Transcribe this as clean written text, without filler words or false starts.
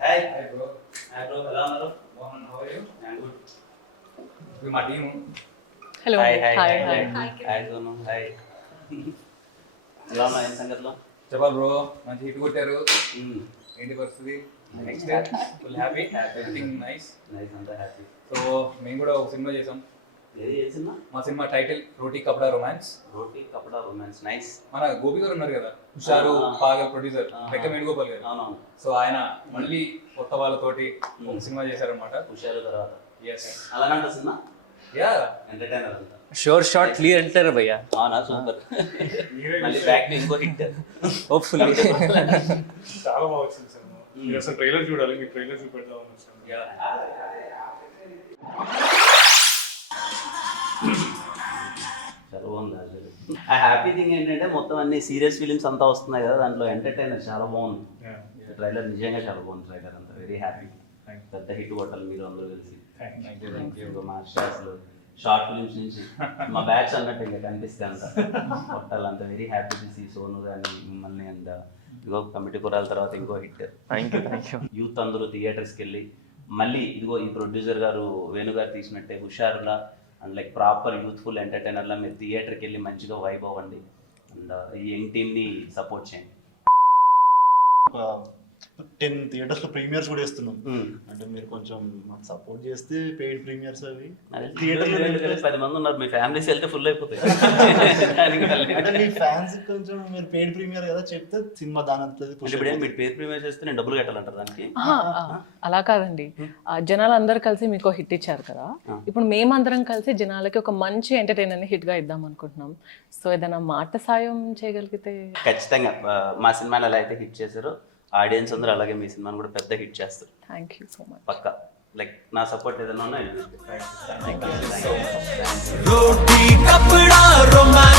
Hi hi bro ఎలా ఉన్నారు? How are you? I'm good. ఇది మా team. Hello hi hi hi hi hi hi Sonu hi. ఎలా ఉన్నా ఏం సంగతిలో? చెప్పాలి బ్రో, మంచి హిట్ కొట్టారు. ఏంటి పరిస్థితి? Next full happy, everything nice. Nice, అంతా హ్యాపీ. సో మేము కూడా ఒక సినిమా చేసాం. ఏది చేసినా? మా సినిమా టైటిల్ రోటీ కపడా రొమాన్స్. రోటీ కపడా రొమాన్స్. నైస్. మన గోపి గారు ఉన్నారు కదా, హుషారు పాగల్ ప్రొడ్యూసర్, లెక్క వేణుగోపాల్ గారు. అవునవును. సో ఆయన మళ్ళీ కొత్త వాళ్ళతోటి ఒక సినిమా చేశారనమాట. హుషారు తర్వాత ఎస్, అలాగంట సినిమా యా ఎంటర్టైనర్ అంతా. షోర్ షార్ట్ క్లియర్ అంటారు భయ్యా. అవునా, సూపర్. మళ్ళీ బ్యాక్ టు ఇంకో హిట్ హోప్ఫుల్లీ. చాలా బాగా వచ్చింది సినిమా. మీరు అసలు ట్రైలర్ చూడాలి, మీకు ట్రైలర్ చూపెడదామని వచ్చాను. చాలా బాగుంది. ఆ హ్యాపీ థింగ్ ఏంటంటే మొత్తం అన్ని సీరియస్ ఫిలిమ్స్ అంతా వస్తున్నాయి కదా, దాంట్లో ఎంటర్టైనర్ చాలా బాగుంది. ట్రైలర్ నిజంగా చాలా బాగుంది. ట్రైలర్ అంతా వెరీ హ్యాపీ. పెద్ద హిట్ కొట్టాలి మీరు అందరూ కలిసి. మా అసలు షార్ట్ ఫిలిమ్స్ నుంచి మా బ్యాచ్ అన్నట్టు ఇంకా కనిపిస్తే అంత కొట్టాలి. అంత very happy to see Sonu కానీ మిమ్మల్ని. అండ్ ఇదిగో కమిటీ కురాల తర్వాత ఇంకో హిట్. Thank you. యూత్ అందరూ థియేటర్స్కి వెళ్ళి మళ్ళీ ఇదిగో ఈ ప్రొడ్యూసర్ గారు వేణు గారు తీసినట్టే హుషారులా అండ్ లైక్ ప్రాపర్ యూత్ఫుల్ ఎంటర్టైనర్లా మీరు థియేటర్కి వెళ్ళి మంచిగా వైబ్ అవ్వండి. అండ్ ఈ యంగ్ టీమ్ని సపోర్ట్ చేయండి. 10 థియేటర్స్ లో ప్రీమియర్స్ కూడా ఇస్తున్నాం. అంటే మీరు కొంచెం మాకు సపోర్ట్ చేస్తే పెయిడ్ ప్రీమియర్స్ అవి థియేటర్ 10 మంది ఉన్నారు, మీ ఫ్యామిలీస్ వెళ్తే ఫుల్ అయిపోతాయి. అంటే మీ ఫ్యాన్స్ కొంచెం మీరు పెయిడ్ ప్రీమియర్ కదా చెప్తే సినిమా దాని ఇప్పుడు మీరు పేరు ప్రీమియర్ చేస్తే నేను డబ్బులు కట్టాలంటారు దానికి? అలా కాదండి, జనాలు అందరు కలిసి మీకు హిట్ ఇచ్చారు కదా, ఇప్పుడు మేమందరం కలిసి జనాలకి ఒక మంచి ఎంటర్టైనర్ ని హిట్ గా ఇద్దాం అనుకుంటున్నాం. సో ఏదైనా మాట సాయం చేయగలిగితే. ఖచ్చితంగా మా సినిమాని ఎలా అయితే హిట్ చేశారో ఆడియన్స్ అందరూ అలాగే మీ సినిమాని కూడా పెద్ద హిట్ చేస్తారు. Thank you so much. పక్కా లైక్ నా సపోర్ట్ ఏదైనా ఉన్నా. रोटी कपड़ा रोमांस